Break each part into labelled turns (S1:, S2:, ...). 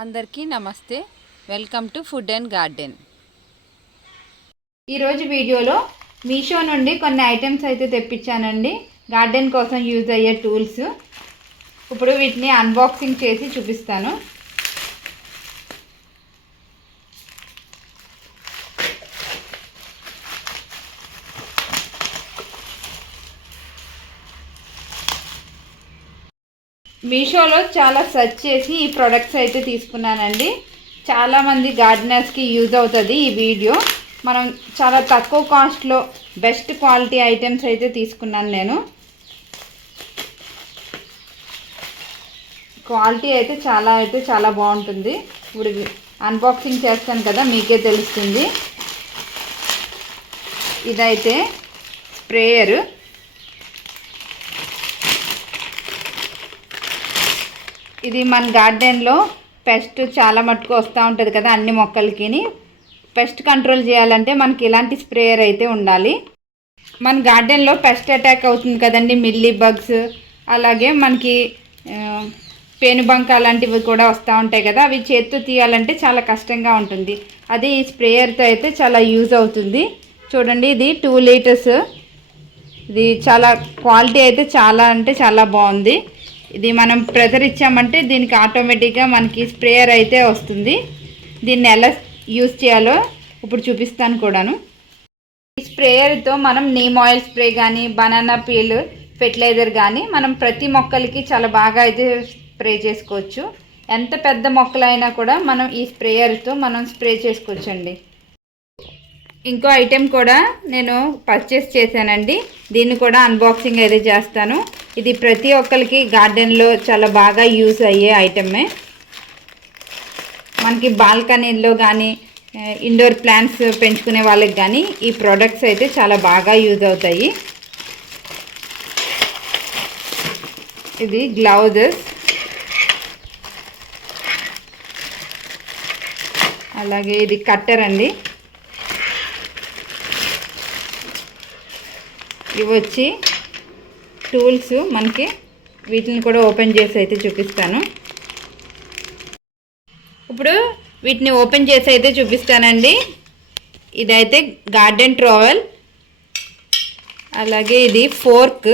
S1: అందరికీ నమస్తే. Welcome to food and garden.
S2: ఈరోజు వీడియోలో మీషో నుండి కొన్ని ఐటమ్స్ అయితే తెప్పించానండి. గార్డెన్ కోసం యూజ్ అయ్యే టూల్స్. ఇప్పుడు వీటిని అన్బాక్సింగ్ చేసి చూపిస్తాను. మీషోలో చాలా సెర్చ్ చేసి ఈ ప్రొడక్ట్స్ అయితే తీసుకున్నానండి. చాలామంది గార్డెనర్స్కి యూజ్ అవుతుంది ఈ వీడియో. మనం చాలా తక్కువ కాస్ట్లో బెస్ట్ క్వాలిటీ ఐటమ్స్ అయితే తీసుకున్నాను నేను. క్వాలిటీ అయితే చాలా అయితే చాలా బాగుంటుంది. ఇప్పుడు అన్బాక్సింగ్ చేస్తాను కదా మీకే తెలుస్తుంది. ఇదైతే స్ప్రేయరు. ఇది మన గార్డెన్లో పెస్ట్ చాలా మట్టుకు వస్తూ ఉంటుంది కదా అన్ని మొక్కలకి పెస్ట్ కంట్రోల్ చేయాలంటే మనకి ఇలాంటి స్ప్రేయర్ అయితే ఉండాలి. మన గార్డెన్లో పెస్ట్ అటాక్ అవుతుంది కదండి మిల్లీ బగ్స్ అలాగే మనకి పేనుబంక అలాంటివి కూడా వస్తూ ఉంటాయి కదా అవి చేత్తో తీయాలంటే చాలా కష్టంగా ఉంటుంది. అది ఈ స్ప్రేయర్తో అయితే చాలా యూజ్ అవుతుంది. చూడండి ఇది టూ లీటర్స్. ఇది చాలా క్వాలిటీ అయితే చాలా అంటే చాలా బాగుంది. ఇది మనం ప్రెజర్ ఇచ్చామంటే దీనికి ఆటోమేటిక్గా మనకి స్ప్రేయర్ అయితే వస్తుంది. దీన్ని ఎలా యూజ్ చేయాలో ఇప్పుడు చూపిస్తాను కూడాను. ఈ స్ప్రేయర్తో మనం నీమ్ ఆయిల్ స్ప్రే కానీ బనానా పీల్ ఫెర్టిలైజర్ కానీ మనం ప్రతి మొక్కలకి చాలా బాగా అయితే స్ప్రే చేసుకోవచ్చు. ఎంత పెద్ద మొక్కలైనా కూడా మనం ఈ స్ప్రేయర్తో మనం స్ప్రే చేసుకోవచ్చండి. ఇంకో ఐటెం కూడా నేను పర్చేస్ చేశానండి. దీన్ని కూడా అన్బాక్సింగ్ అయితే చేస్తాను. ఇది ప్రతి ఒక్కరికి గార్డెన్లో చాలా బాగా యూస్ అయ్యే ఐటమే మనకి బాల్కనీలో కానీ ఇండోర్ ప్లాంట్స్ పెంచుకునే వాళ్ళకి కానీ ఈ ప్రోడక్ట్స్ అయితే చాలా బాగా యూజ్ అవుతాయి. ఇది గ్లౌజెస్ అలాగే ఇది కట్టర్ అండి. ఇవి వచ్చి టూల్స్ మనకి వీటిని కూడా ఓపెన్ చేసి అయితే చూపిస్తాను. ఇప్పుడు వీటిని ఓపెన్ చేసి అయితే చూపిస్తానండి. ఇదైతే గార్డెన్ ట్రోవెల్. అలాగే ఇది ఫోర్క్.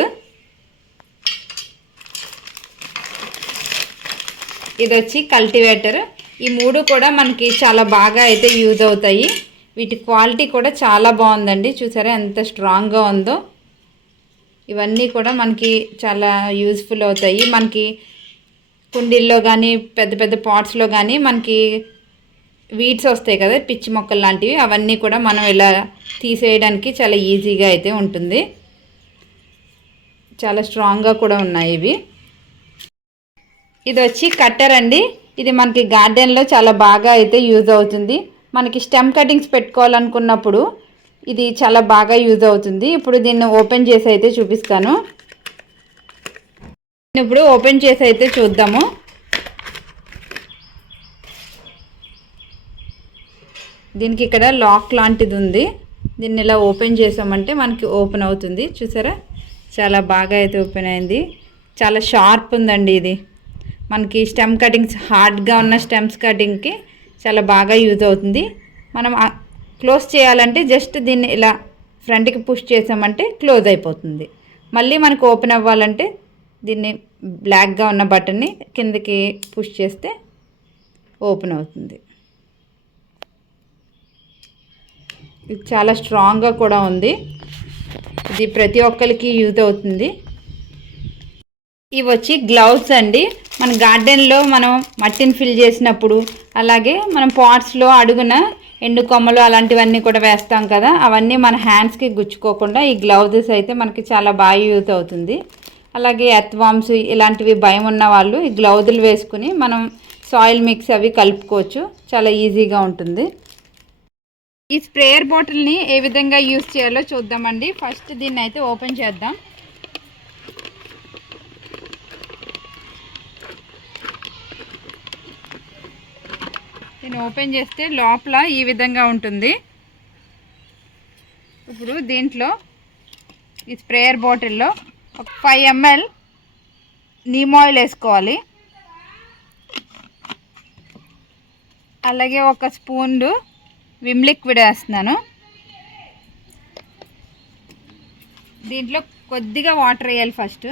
S2: ఇది వచ్చి కల్టివేటర్. ఈ మూడు కూడా మనకి చాలా బాగా అయితే యూజ్ అవుతాయి. వీటి క్వాలిటీ కూడా చాలా బాగుందండి. చూసారా ఎంత స్ట్రాంగ్గా ఉందో. ఇవన్నీ కూడా మనకి చాలా యూజ్ఫుల్ అవుతాయి. మనకి కుండీల్లో కానీ పెద్ద పెద్ద పాట్స్లో కానీ మనకి వీడ్స్ వస్తాయి కదా పిచ్చి మొక్కలు లాంటివి. అవన్నీ కూడా మనం ఇలా తీసేయడానికి చాలా ఈజీగా అయితే ఉంటుంది. చాలా స్ట్రాంగ్గా కూడా ఉన్నాయి ఇవి. ఇది వచ్చి కట్టర్ అండి. ఇది మనకి గార్డెన్లో చాలా బాగా అయితే యూజ్ అవుతుంది. మనకి స్టెమ్ కటింగ్స్ పెట్టుకోవాలనుకున్నప్పుడు ఇది చాలా బాగా యూజ్ అవుతుంది. ఇప్పుడు దీన్ని ఓపెన్ చేసి అయితే చూపిస్తాను. ఇప్పుడు ఓపెన్ చేసి అయితే చూద్దాము. దీనికి ఇక్కడ లాక్ లాంటిది ఉంది. దీన్ని ఇలా ఓపెన్ చేసామంటే మనకి ఓపెన్ అవుతుంది. చూసారా? చాలా బాగా అయితే ఓపెన్ అయింది. చాలా షార్ప్ ఉందండి ఇది. మనకి స్టెమ్ కటింగ్స్ హార్డ్గా ఉన్న స్టెమ్స్ కటింగ్కి చాలా బాగా యూజ్ అవుతుంది. మనం క్లోజ్ చేయాలంటే జస్ట్ దీన్ని ఇలా ఫ్రంట్కి పుష్ చేసామంటే క్లోజ్ అయిపోతుంది. మళ్ళీ మనకు ఓపెన్ అవ్వాలంటే దీన్ని బ్లాక్గా ఉన్న బటన్ని కిందకి పుష్ చేస్తే ఓపెన్ అవుతుంది. ఇది చాలా స్ట్రాంగ్గా కూడా ఉంది. ఇది ప్రతి ఒక్కరికి యూజ్ అవుతుంది. ఇవి వచ్చి గ్లౌస్ అండి. మన గార్డెన్లో మనం మట్టిని ఫిల్ చేసినప్పుడు అలాగే మనం పాట్స్లో అడుగున ఎండు కొమ్మలు అలాంటివన్నీ కూడా వేస్తాం కదా. అవన్నీ మన హ్యాండ్స్కి గుచ్చుకోకుండా ఈ గ్లౌజెస్ అయితే మనకి చాలా బాగా యూజ్ అవుతుంది. అలాగే ఎత్వామ్స్ ఇలాంటివి భయం ఉన్న వాళ్ళు ఈ గ్లౌజులు వేసుకుని మనం సాయిల్ మిక్స్ అవి కలుపుకోవచ్చు. చాలా ఈజీగా ఉంటుంది. ఈ స్ప్రేయర్ బాటిల్ని ఏ విధంగా యూస్ చేయాలో చూద్దామండి. ఫస్ట్ దీన్ని అయితే ఓపెన్ చేద్దాం. దీన్ని ఓపెన్ చేస్తే లోపల ఈ విధంగా ఉంటుంది. ఇప్పుడు దీంట్లో ఈ స్ప్రేయర్ బాటిల్లో ఒక ఫైవ్ ఎంఎల్ నీమ్ ఆయిల్ వేసుకోవాలి. అలాగే ఒక స్పూన్ విమ్ లిక్విడ్ వేస్తున్నాను. దీంట్లో కొద్దిగా వాటర్ వేయాలి ఫస్ట్.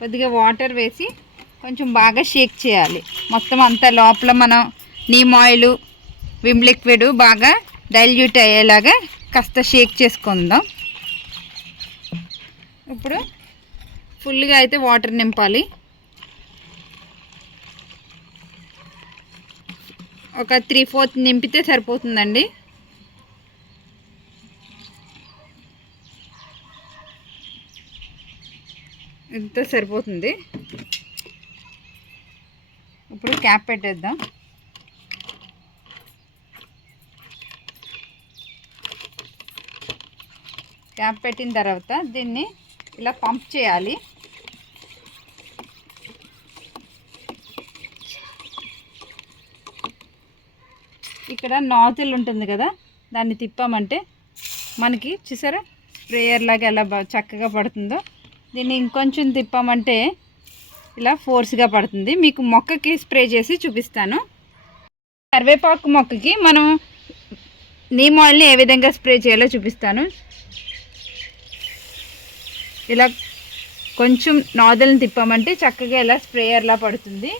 S2: కొద్దిగా వాటర్ వేసి కొంచెం బాగా షేక్ చేయాలి. మొత్తం అంతా లోపల మనం నీమ్ ఆయిల్ విమ్ లిక్విడ్ బాగా డైల్యూట్ అయ్యేలాగా కాస్త షేక్ చేసుకుందాం. ఇప్పుడు ఫుల్గా అయితే వాటర్ నింపాలి. ఒక త్రీ ఫోర్త్ నింపితే సరిపోతుందండి. ఇంత సరిపోతుంది? క్యాప్ పెట్టేద్దాం. క్యాప్ పెట్టిన తర్వాత దీన్ని ఇలా పంప్ చేయాలి. ఇక్కడ నాజిల్ ఉంటుంది కదా దాన్ని తిప్పామంటే మనకి చూసారా? స్ప్రేయర్ లాగా ఎలా బా- చక్కగా పడుతుందో. దీన్ని ఇంకొంచెం తిప్పామంటే ఇలా ఫోర్స్గా పడుతుంది. మీకు మొక్కకి స్ప్రే చేసి చూపిస్తాను. కరివేపాకు మొక్కకి మనం నీమ్ ఆయిల్ని ఏ విధంగా స్ప్రే చేయాలో చూపిస్తాను. ఇలా కొంచెం నాదల్ని తిప్పామంటే చక్కగా ఇలా స్ప్రేయర్లా పడుతుంది.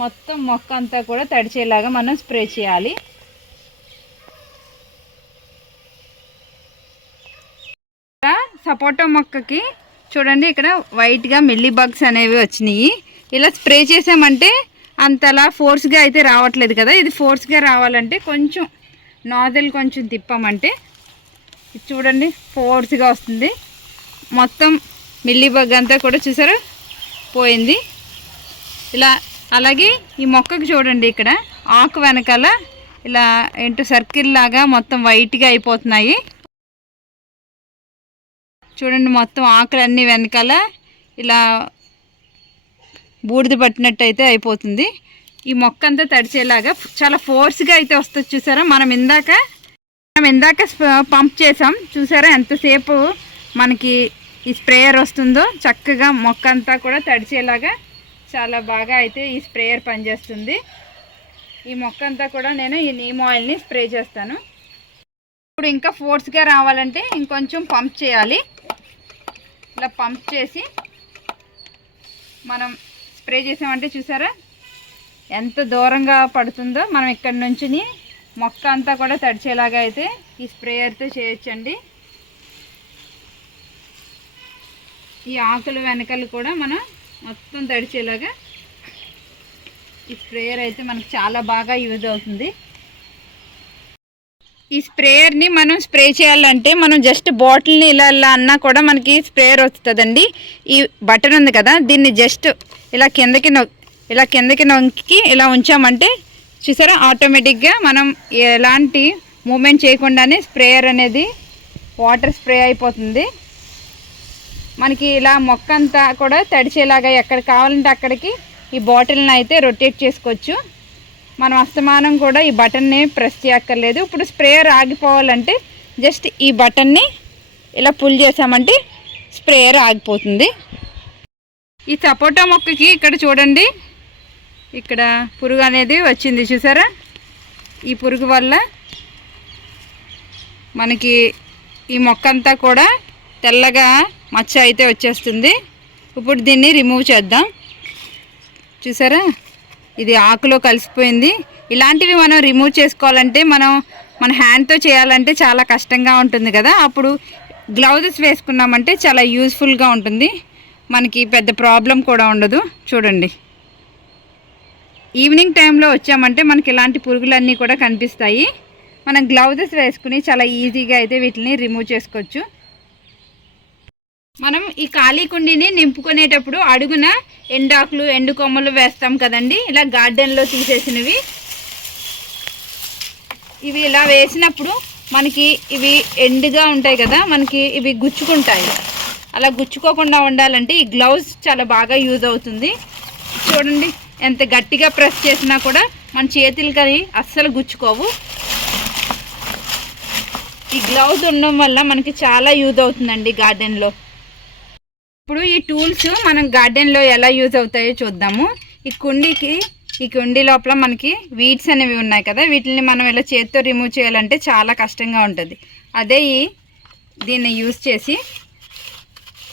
S2: మొత్తం మొక్క అంతా కూడా తడిచేలాగా మనం స్ప్రే చేయాలి. ఇక్కడ సపోటా మొక్కకి చూడండి ఇక్కడ వైట్గా మిల్లీ బగ్స్ అనేవి వచ్చినాయి. ఇలా స్ప్రే చేసామంటే అంతలా ఫోర్స్గా అయితే రావట్లేదు కదా. ఇది ఫోర్స్గా రావాలంటే కొంచెం నాజల్ కొంచెం తిప్పామంటే చూడండి ఫోర్స్గా వస్తుంది. మొత్తం మిల్లీ బగ్ అంతా కూడా చూసారు? పోయింది. ఇలా అలాగే ఈ మొక్కకు చూడండి ఇక్కడ ఆకు వెనకాల ఇలా ఏంటో సర్కిల్ లాగా మొత్తం వైట్గా అయిపోతున్నాయి. చూడండి మొత్తం ఆకులన్నీ వెనకాల ఇలా బూడిద పట్టినట్టు అయితే అయిపోతుంది. ఈ మొక్క అంతా తడిచేలాగా చాలా ఫోర్స్గా అయితే వస్తుంది చూసారా? మనం ఇందాక మనం ఇందాక స్ప- పంప్ చేసాం. చూసారా ఎంతసేపు మనకి ఈ స్ప్రేయర్ వస్తుందో? చక్కగా మొక్క అంతా కూడా తడిచేలాగా చాలా బాగా అయితే ఈ స్ప్రేయర్ పనిచేస్తుంది. ఈ మొక్క అంతా కూడా నేను ఈ నీమ్ ఆయిల్ని స్ప్రే చేస్తాను. ఇప్పుడు ఇంకా ఫోర్స్గా రావాలంటే ఇంకొంచెం పంప్ చేయాలి. ఇట్లా పంప్ చేసి మనం స్ప్రే చేసామంటే చూసారా? ఎంత దూరంగా పడుతుందో మనం ఇక్కడ నుంచి మొక్క అంతా కూడా తడిచేలాగా అయితే ఈ స్ప్రేయర్తో చేయొచ్చండి. ఈ ఆకులు వెనకలు కూడా మనం మొత్తం తడిచేలాగా ఈ స్ప్రేయర్ అయితే మనకు చాలా బాగా యూజ్ అవుతుంది. ఈ స్ప్రేయర్ని మనం స్ప్రే చేయాలంటే మనం జస్ట్ బాటిల్ని ఇలా ఇలా అన్నా కూడా మనకి స్ప్రేయర్ వస్తుందండి. ఈ బటన్ ఉంది కదా దీన్ని జస్ట్ ఇలా కిందకి నొ ఇలా కిందకి నొక్కి ఇలా ఉంచామంటే చూసారా ఆటోమేటిక్గా మనం ఎలాంటి మూమెంట్ చేయకుండానే స్ప్రేయర్ అనేది వాటర్ స్ప్రే అయిపోతుంది. మనకి ఇలా మొక్క అంతా కూడా తడిచేలాగా ఎక్కడ కావాలంటే అక్కడికి ఈ బాటిల్ని అయితే రొటేట్ చేసుకోవచ్చు. మనం అస్తమానం కూడా ఈ బటన్ని ప్రెస్ చేయక్కర్లేదు. ఇప్పుడు స్ప్రేయర్ ఆగిపోవాలంటే జస్ట్ ఈ బటన్ని ఇలా పుల్ చేసామంటే స్ప్రేయర్ ఆగిపోతుంది. ఈ సపోటా మొక్కకి ఇక్కడ చూడండి. ఇక్కడ పురుగు అనేది వచ్చింది చూసారా? ఈ పురుగు వల్ల మనకి ఈ మొక్క అంతా కూడా తెల్లగా మచ్చ అయితే వచ్చేస్తుంది. ఇప్పుడు దీన్ని రిమూవ్ చేద్దాం. చూసారా? ఇది ఆకులో కలిసిపోయింది. ఇలాంటివి మనం రిమూవ్ చేసుకోవాలంటే మనం మన హ్యాండ్తో చేయాలంటే చాలా కష్టంగా ఉంటుంది కదా. అప్పుడు గ్లౌజెస్ వేసుకున్నామంటే చాలా యూస్ఫుల్గా ఉంటుంది. మనకి పెద్ద ప్రాబ్లం కూడా ఉండదు. చూడండి. ఈవినింగ్ టైంలో వచ్చామంటే మనకి ఇలాంటి పురుగులన్నీ కూడా కనిపిస్తాయి. మనం గ్లౌజెస్ వేసుకుని చాలా ఈజీగా అయితే వీటిని రిమూవ్ చేసుకోవచ్చు. మనం ఈ ఖాళీ కుండీని నింపుకునేటప్పుడు అడుగున ఎండాకులు ఎండు కొమ్మలు వేస్తాం కదండి. ఇలా గార్డెన్లో తీసేసినవి. ఇవి ఇలా వేసినప్పుడు మనకి ఇవి ఎండుగా ఉంటాయి కదా మనకి ఇవి గుచ్చుకుంటాయి. అలా గుచ్చుకోకుండా ఉండాలంటే ఈ గ్లౌజ్ చాలా బాగా యూజ్ అవుతుంది. చూడండి ఎంత గట్టిగా ప్రెస్ చేసినా కూడా మన చేతులకి అవి అస్సలు గుచ్చుకోవు. ఈ గ్లౌజ్ ఉండడం వల్ల మనకి చాలా యూజ్ అవుతుందండి గార్డెన్లో ఇప్పుడు ఈ టూల్స్ మనం గార్డెన్లో ఎలా యూజ్ అవుతాయో చూద్దాము. ఈ కుండీకి ఈ కుండీ లోపల మనకి వీడ్స్ అనేవి ఉన్నాయి కదా వీటిని మనం ఇలా చేతితో రిమూవ్ చేయాలంటే చాలా కష్టంగా ఉంటుంది. అదే ఈ దీన్ని యూస్ చేసి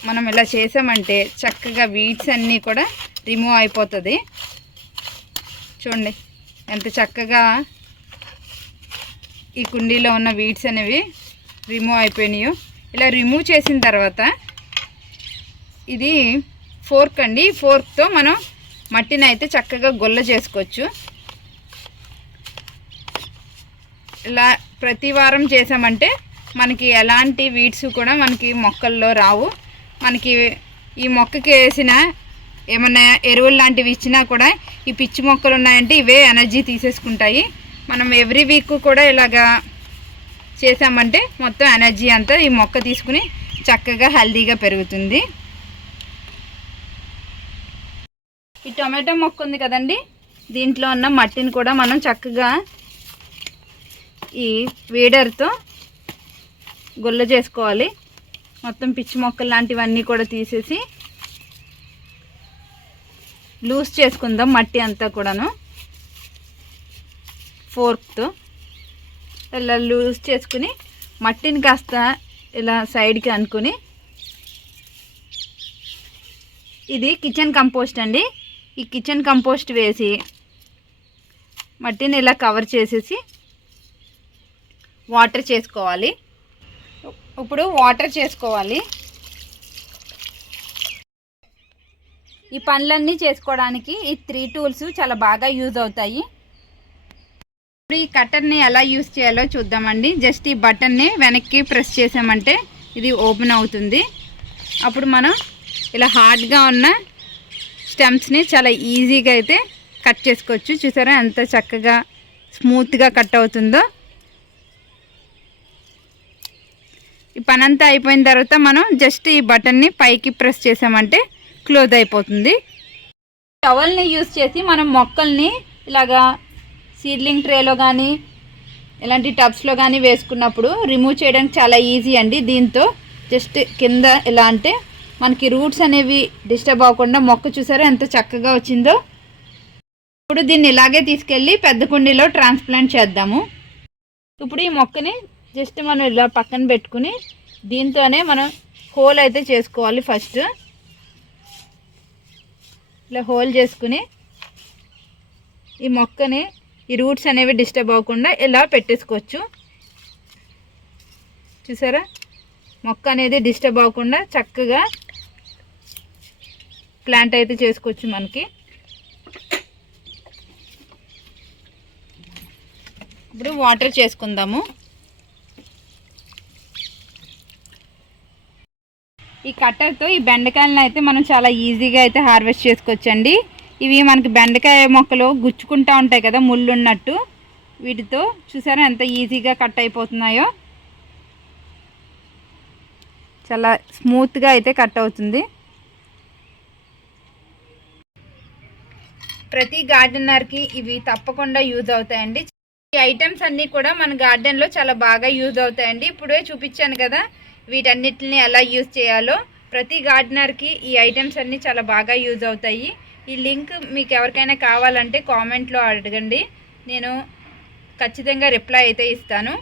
S2: మనం ఇలా చేసామంటే చక్కగా వీడ్స్ అన్నీ కూడా రిమూవ్ అయిపోతుంది. చూడండి ఎంత చక్కగా ఈ కుండీలో ఉన్న వీడ్స్ అనేవి రిమూవ్ అయిపోయినాయో. ఇలా రిమూవ్ చేసిన తర్వాత ఇది ఫోర్క్ అండి. ఫోర్క్తో మనం మట్టిని అయితే చక్కగా గొల్ల చేసుకోవచ్చు. ఇలా ప్రతి వారం చేసామంటే మనకి ఎలాంటి వీడ్స్ కూడా మనకి మొక్కల్లో రావు. మనకి ఈ మొక్కకి వేసిన ఏమన్నా ఎరువులు లాంటివి ఇచ్చినా కూడా ఈ పిచ్చి మొక్కలు ఉన్నాయంటే ఇవే ఎనర్జీ తీసేసుకుంటాయి. మనం ఎవ్రీ వీక్ కూడా ఇలాగా చేసామంటే మొత్తం ఎనర్జీ అంతా ఈ మొక్క తీసుకుని చక్కగా హెల్దీగా పెరుగుతుంది ఈ టొమాటో మొక్క ఉంది కదండి. దీంట్లో ఉన్న మట్టిని కూడా మనం చక్కగా ఈ వీడర్తో గుల్ల చేసుకోవాలి. మొత్తం పిచ్చి మొక్కలు లాంటివన్నీ కూడా తీసేసి లూజ్ చేసుకుందాం మట్టి అంతా కూడాను. ఫోర్క్తో ఇలా లూజ్ చేసుకుని మట్టిని కాస్త ఇలా సైడ్కి అనుకుని ఇది కిచెన్ కంపోస్ట్ అండి. ఈ కిచెన్ కంపోస్ట్ వేసి మట్టిని ఇలా కవర్ చేసేసి వాటర్ చేసుకోవాలి. ఇప్పుడు వాటర్ చేసుకోవాలి. ఈ పనులన్నీ చేసుకోవడానికి ఈ త్రీ టూల్స్ చాలా బాగా యూజ్ అవుతాయి. ఇప్పుడు ఈ కట్టర్ని ఎలా యూజ్ చేయాలో చూద్దామండి. జస్ట్ ఈ బటన్ని వెనక్కి ప్రెస్ చేసామంటే ఇది ఓపెన్ అవుతుంది. అప్పుడు మనం ఇలా హార్డ్గా ఉన్న స్టెమ్స్ని చాలా ఈజీగా అయితే కట్ చేసుకోవచ్చు. చూసారా ఎంత చక్కగా స్మూత్గా కట్ అవుతుందో. ఈ పని అంతా అయిపోయిన తర్వాత మనం జస్ట్ ఈ బటన్ని పైకి ప్రెస్ చేసామంటే క్లోజ్ అయిపోతుంది. టవల్ని యూస్ చేసి మనం మొక్కల్ని ఇలాగా సీడ్లింగ్ ట్రేలో కానీ ఇలాంటి టబ్స్లో కానీ వేసుకున్నప్పుడు రిమూవ్ చేయడానికి చాలా ఈజీ అండి. దీంతో జస్ట్ కింద ఎలా అంటే మనకి రూట్స్ అనేవి డిస్టర్బ్ అవ్వకుండా మొక్క చూసారా ఎంత చక్కగా వచ్చిందో? ఇప్పుడు దీన్ని ఇలాగే తీసుకెళ్ళి పెద్ద కుండీలో ట్రాన్స్ప్లాంట్ చేద్దాము. ఇప్పుడు ఈ మొక్కని జస్ట్ మనం ఇలా పక్కన పెట్టుకుని దీంతోనే మనం హోల్ అయితే చేసుకోవాలి ఫస్ట్. ఇలా హోల్ చేసుకుని ఈ మొక్కని ఈ రూట్స్ అనేవి డిస్టర్బ్ అవ్వకుండా ఇలా పెట్టేసుకోవచ్చు. చూసారా? మొక్క అనేది డిస్టర్బ్ అవ్వకుండా చక్కగా ప్లాంట్ అయితే చేసుకోవచ్చు మనకి. ఇప్పుడు వాటర్ చేసుకుందాము. ఈ కట్టర్తో ఈ బెండకాయలను అయితే మనం చాలా ఈజీగా అయితే హార్వెస్ట్ చేసుకోవచ్చండి. ఇవి మనకి బెండకాయ మొక్కలు గుచ్చుకుంటూ ఉంటాయి కదా ముళ్ళు ఉన్నట్టు వీటితో చూసారా ఎంత ఈజీగా కట్ అయిపోతున్నాయో. చాలా స్మూత్గా అయితే కట్ అవుతుంది. ప్రతి గార్డెనర్కి ఇవి తప్పకుండా యూజ్ అవుతాయండి. ఈ ఐటమ్స్ అన్నీ కూడా మన గార్డెన్లో చాలా బాగా యూజ్ అవుతాయండి. ఇప్పుడే చూపించాను కదా వీటన్నిటిని ఎలా యూజ్ చేయాలో. ప్రతి గార్డెనర్కి ఈ ఐటమ్స్ అన్నీ చాలా బాగా యూజ్ అవుతాయి. ఈ లింక్ మీకు ఎవరికైనా కావాలంటే కామెంట్లో అడగండి. నేను ఖచ్చితంగా రిప్లై అయితే ఇస్తాను.